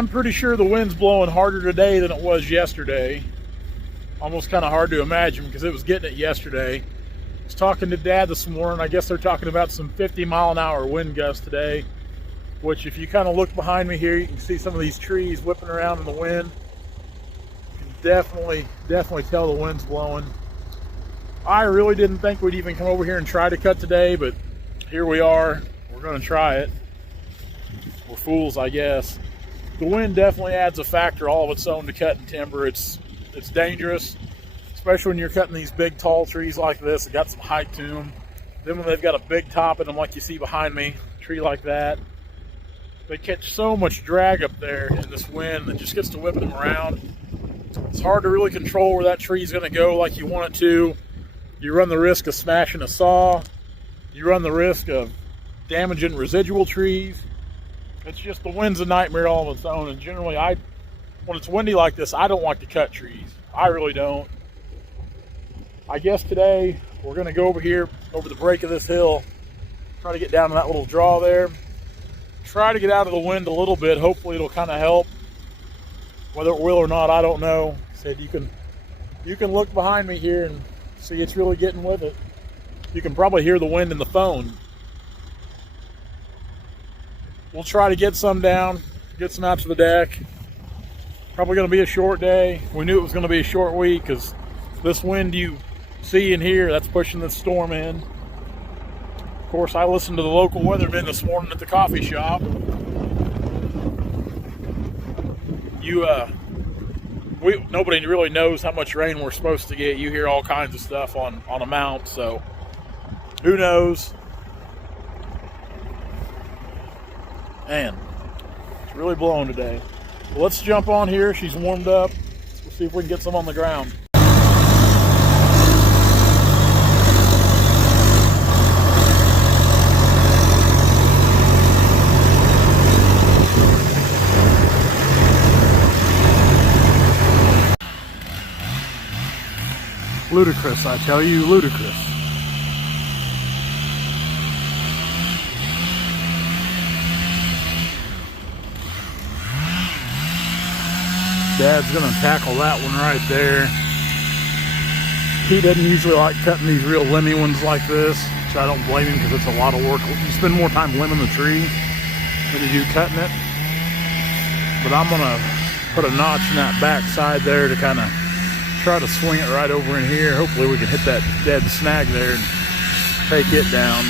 I'm pretty sure the wind's blowing harder today than it was yesterday. Almost kind of hard to imagine because it was getting it yesterday. I was talking to Dad this morning. I guess they're talking about some 50-mile-an-hour wind gusts today, which if you kind of look behind me here, you can see some of these trees whipping around in the wind. You can definitely tell the wind's blowing. I really didn't think we'd even come over here and try to cut today, but here we are. We're going to try it. We're fools, I guess. The wind definitely adds a factor all of its own to cutting timber. It's dangerous, especially when you're cutting these big tall trees like this. They got some height to them. Then when they've got a big top in them like you see behind me, a tree like that, they catch so much drag up there in this wind that just gets to whipping them around. It's hard to really control where that tree is going to go like you want it to. You run the risk of smashing a saw. You run the risk of damaging residual trees. It's just, the wind's a nightmare all on its own, and generally when it's windy like this, I don't like to cut trees. I really don't. I guess today we're going to go over here, over the break of this hill, try to get down to that little draw there, try to get out of the wind a little bit. Hopefully it'll kind of help. Whether it will or not, I don't know. Said you can look behind me here and see it's really getting with it. You can probably hear the wind in the phone. We'll try to get some down, get some out to the deck. Probably going to be a short day. We knew it was going to be a short week because this wind you see and hear, that's pushing the storm in. Of course, I listened to the local weatherman this morning at the coffee shop. Nobody really knows how much rain we're supposed to get. You hear all kinds of stuff on a mount, so who knows? Man, it's really blowing today. Well, let's jump on here. She's warmed up. We'll see if we can get some on the ground. Ludicrous, I tell you, ludicrous. Dad's gonna tackle that one right there. He doesn't usually like cutting these real limby ones like this, which I don't blame him because it's a lot of work. You spend more time limbing the tree than you do cutting it. But I'm gonna put a notch in that back side there to kind of try to swing it right over in here. Hopefully we can hit that dead snag there and take it down.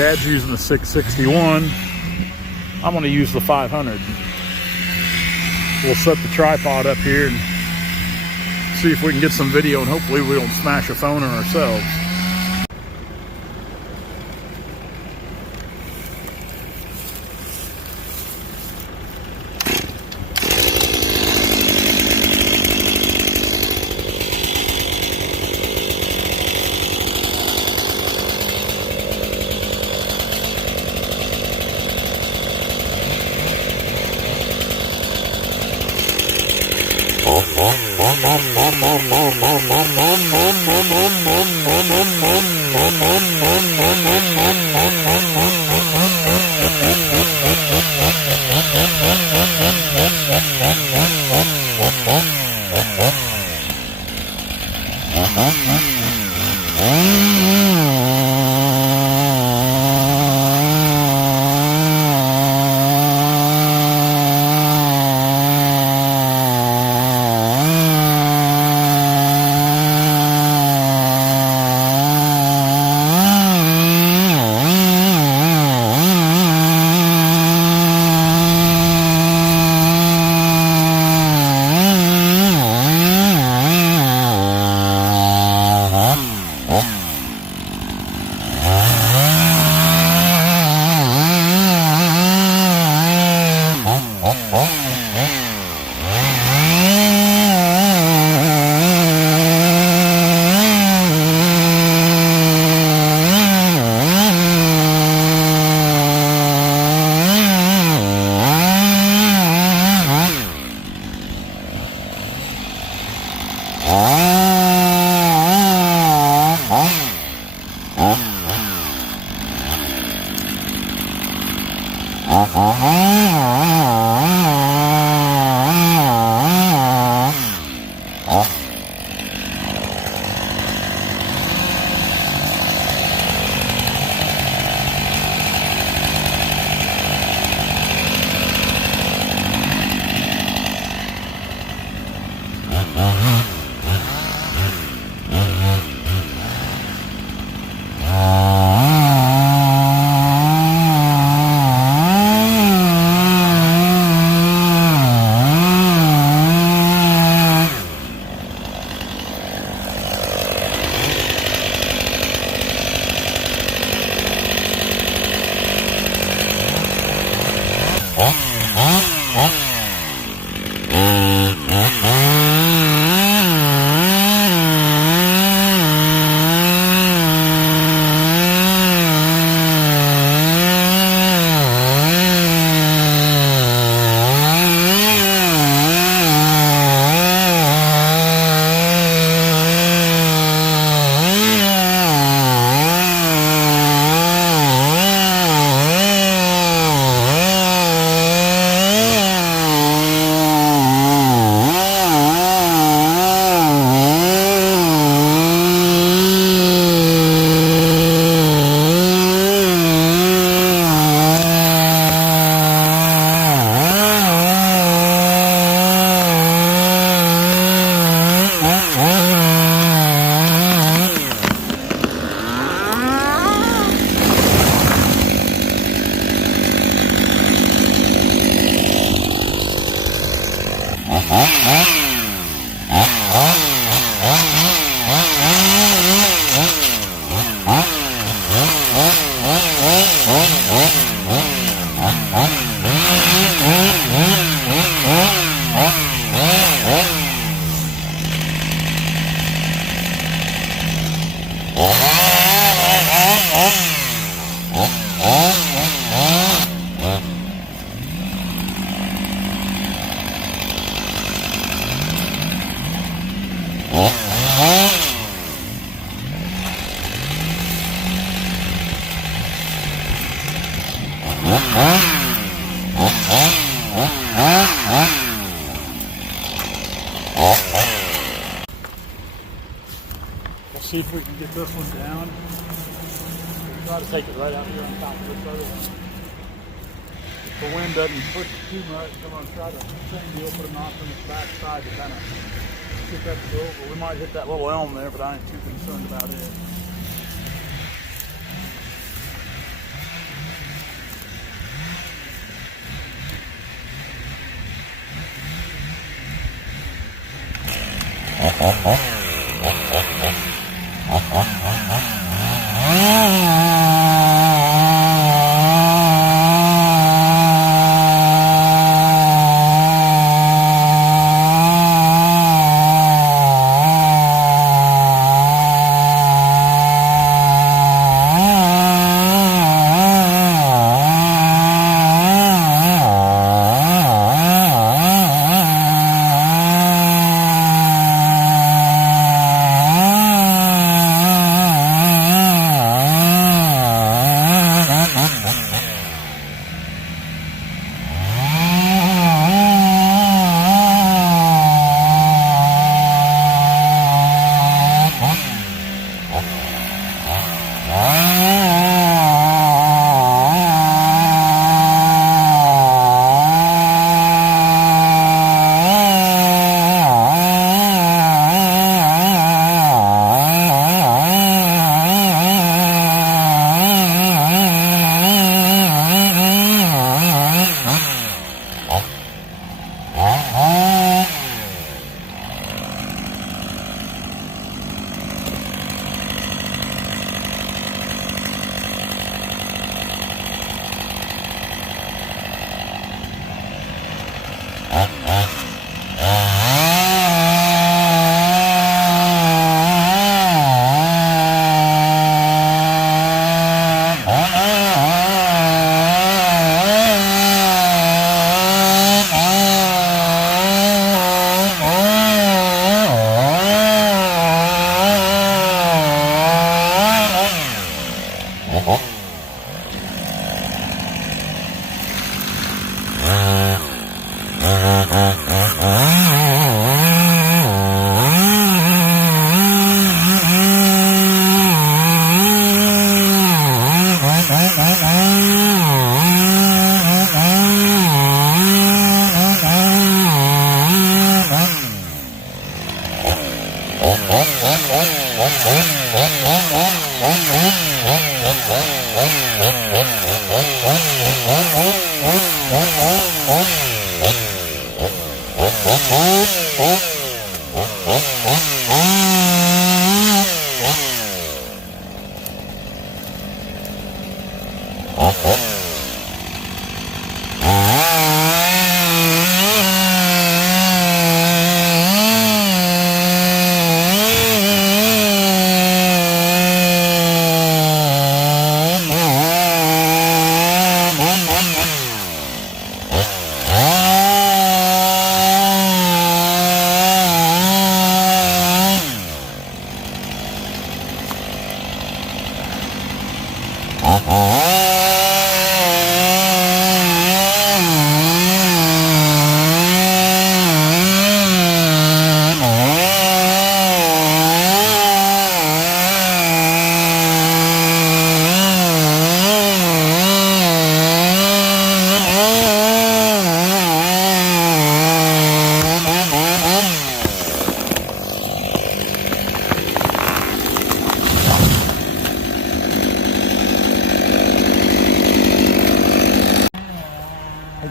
Dad's using the 661. I'm gonna use the 500. We'll set the tripod up here and see if we can get some video, and hopefully we don't smash a phone on ourselves. We'll see if we can get this one down. We'll try to take it right out here on top of this other one. If the wind doesn't push it too much, I'm going to try the same deal, put a notch on its back side to kind of get that to go over. We might hit that little elm there, but I ain't too concerned about it.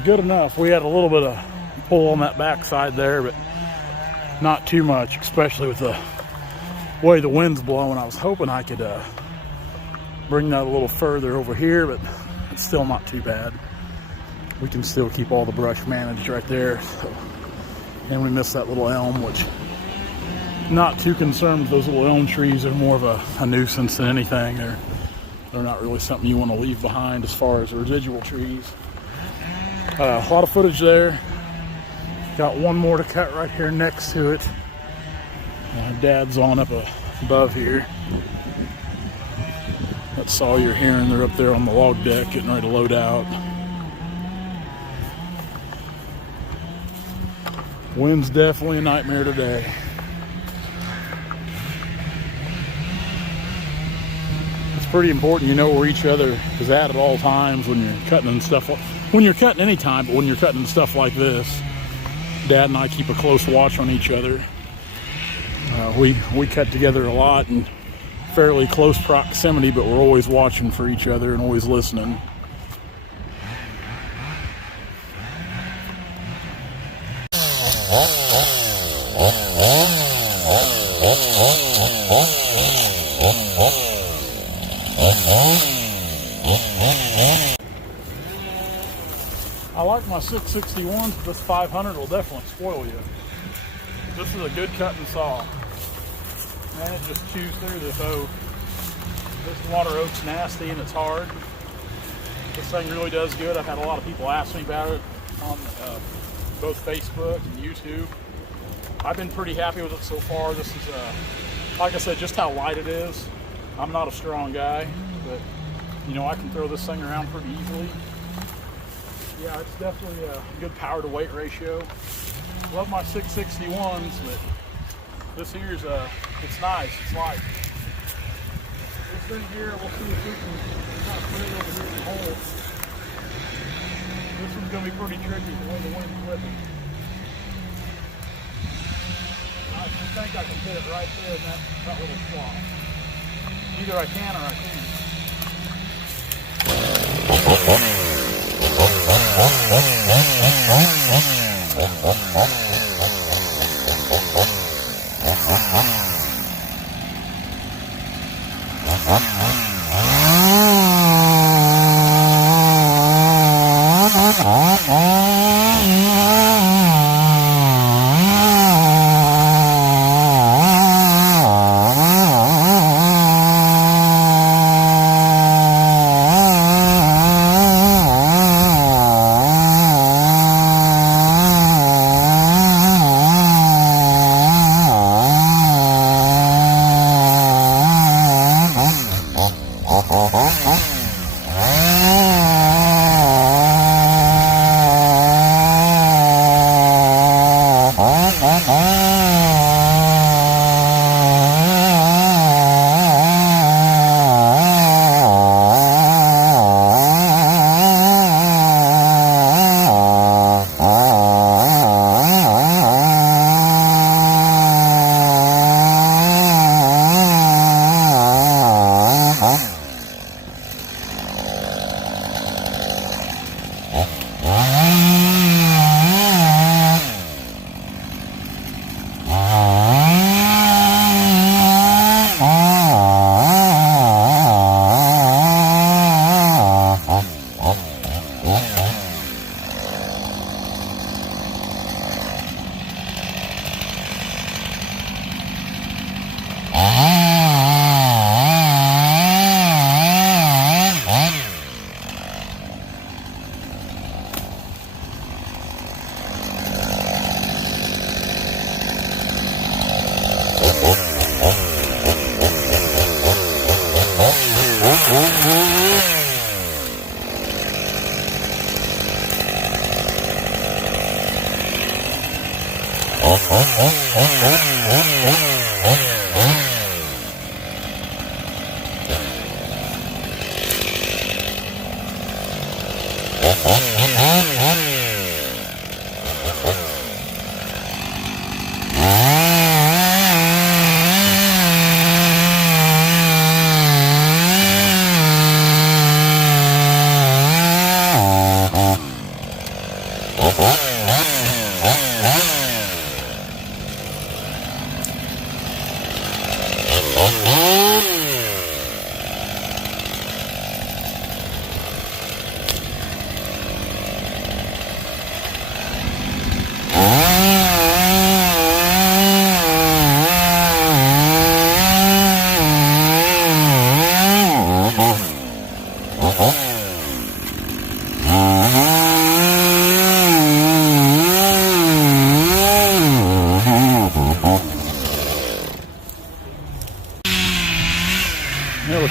Good enough. We had a little bit of pull on that backside there, but not too much, especially with the way the wind's blowing. I was hoping I could bring that a little further over here, but it's still not too bad. We can still keep all the brush managed right there. So, and we missed that little elm, which not too concerned with those little elm trees. They're more of a nuisance than anything. They're not really something you want to leave behind as far as residual trees. A lot of footage there. Got one more to cut right here next to it. Dad's on up above here. That saw you're hearing, they're up there on the log deck getting ready to load out. Wind's definitely a nightmare today. It's pretty important you know where each other is at all times when you're cutting and stuff. When you're cutting any time, but when you're cutting stuff like this, Dad and I keep a close watch on each other. We cut together a lot in fairly close proximity, but we're always watching for each other and always listening. I like my 661s, but this 500 will definitely spoil you. This is a good cutting saw. Man, it just chews through this oak. This water oak's nasty and it's hard. This thing really does good. I've had a lot of people ask me about it on both Facebook and YouTube. I've been pretty happy with it so far. This is, like I said, just how light it is. I'm not a strong guy, but you know, I can throw this thing around pretty easily. Yeah, it's definitely a good power to weight ratio. Love my 661s, but this here's it's nice, it's light. This thing here, we'll see if we can kind of put it over here in the hole. This one's gonna be pretty tricky the way the wind's flipping. I think I can hit it right there in that little slot. Either I can or I can't.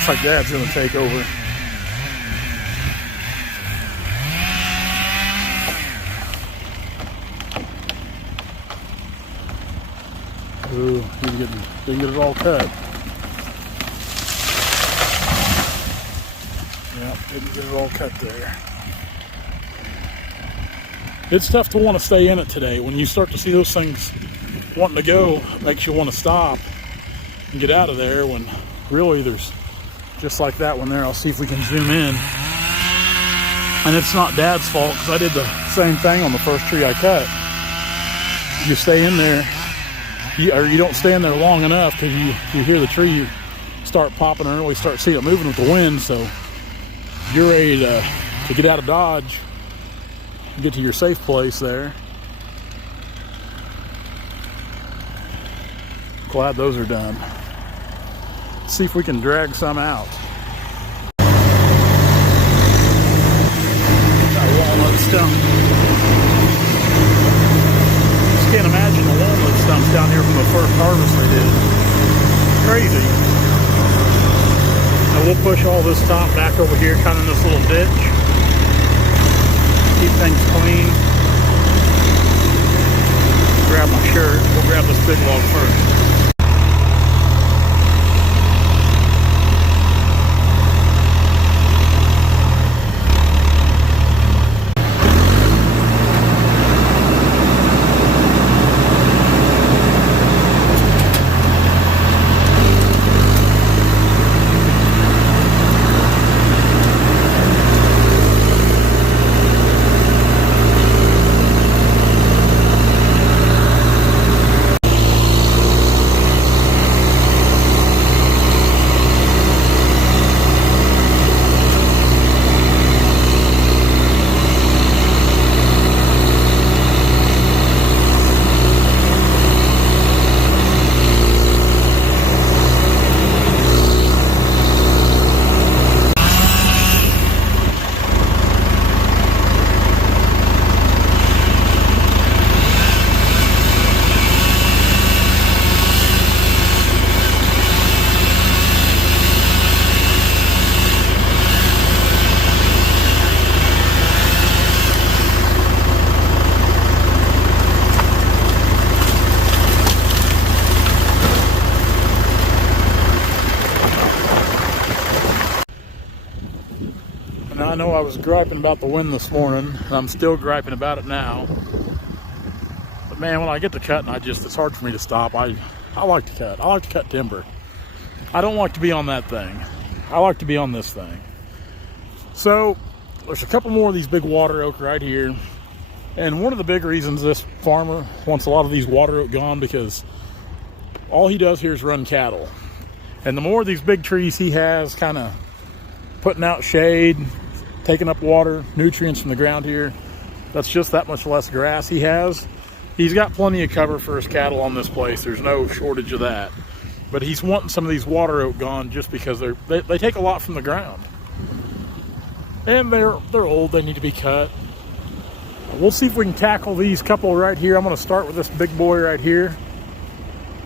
Looks like Dad's gonna take over. Ooh, didn't get it all cut. Yeah, didn't get it all cut there. It's tough to want to stay in it today. When you start to see those things wanting to go, it makes you want to stop and get out of there, when really there's just like that one there. I'll see if we can zoom in. And it's not Dad's fault, because I did the same thing on the first tree I cut. You stay in there, or you don't stay in there long enough, because you hear the tree, you start popping and really start seeing it moving with the wind. So you're ready to get out of Dodge, get to your safe place there. Glad those are done. Let's see if we can drag some out. That walnut stump. Just can't imagine the walnut stumps down here from the first harvest they did. Crazy. Now we'll push all this top back over here, kind of in this little ditch. Keep things clean. Grab my shirt. We'll grab this big log first. Now I know I was griping about the wind this morning, and I'm still griping about it now. But man, when I get to cutting, it's hard for me to stop. I like to cut. I like to cut timber. I don't like to be on that thing. I like to be on this thing. So there's a couple more of these big water oak right here. And one of the big reasons this farmer wants a lot of these water oak gone, because all he does here is run cattle. And the more of these big trees he has kind of putting out shade, taking up water, nutrients from the ground here, that's just that much less grass he has. He's got plenty of cover for his cattle on this place. There's no shortage of that. But he's wanting some of these water oak gone just because they take a lot from the ground. And they're old, they need to be cut. We'll see if we can tackle these couple right here. I'm gonna start with this big boy right here.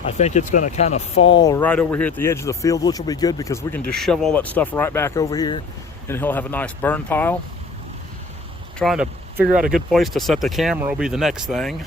I think it's gonna kind of fall right over here at the edge of the field, which will be good because we can just shove all that stuff right back over here and he'll have a nice burn pile. Trying to figure out a good place to set the camera will be the next thing.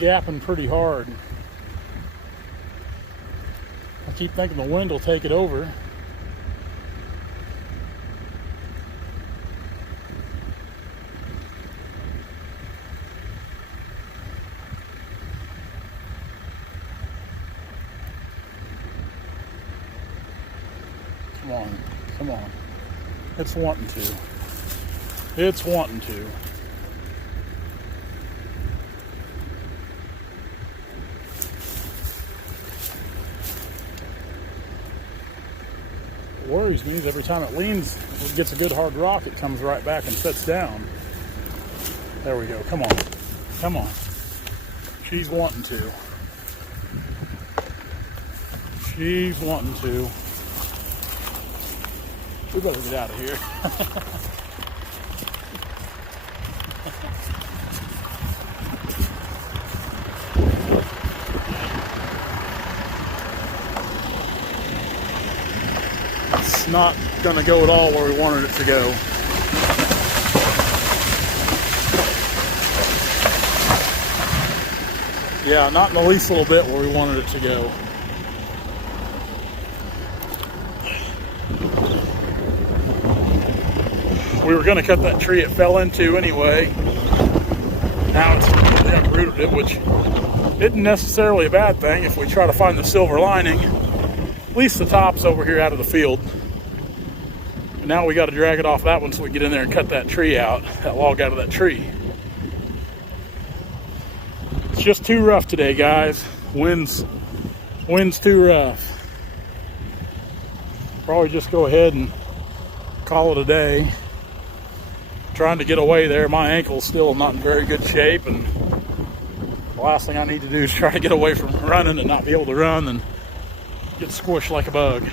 gapping pretty hard. I keep thinking the wind will take it over. Come on, come on. It's wanting to. It's wanting to. What worries me is every time it leans, it gets a good hard rock, it comes right back and sits down. There we go. Come on. Come on. She's wanting to. She's wanting to. We better get out of here. It's not going to go at all where we wanted it to go. Yeah, not in the least little bit where we wanted it to go. We were going to cut that tree it fell into anyway. Now it's uprooted it, which isn't necessarily a bad thing if we try to find the silver lining. At least the top's over here out of the field. And now we got to drag it off that one so we get in there and cut that tree out, that log out of that tree. It's just too rough today, guys. Wind's too rough. Probably just go ahead and call it a day. Trying to get away there. My ankle's still not in very good shape, and the last thing I need to do is try to get away from running and not be able to run and get squished like a bug.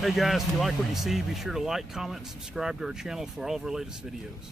Hey guys, if you like what you see, be sure to like, comment, and subscribe to our channel for all of our latest videos.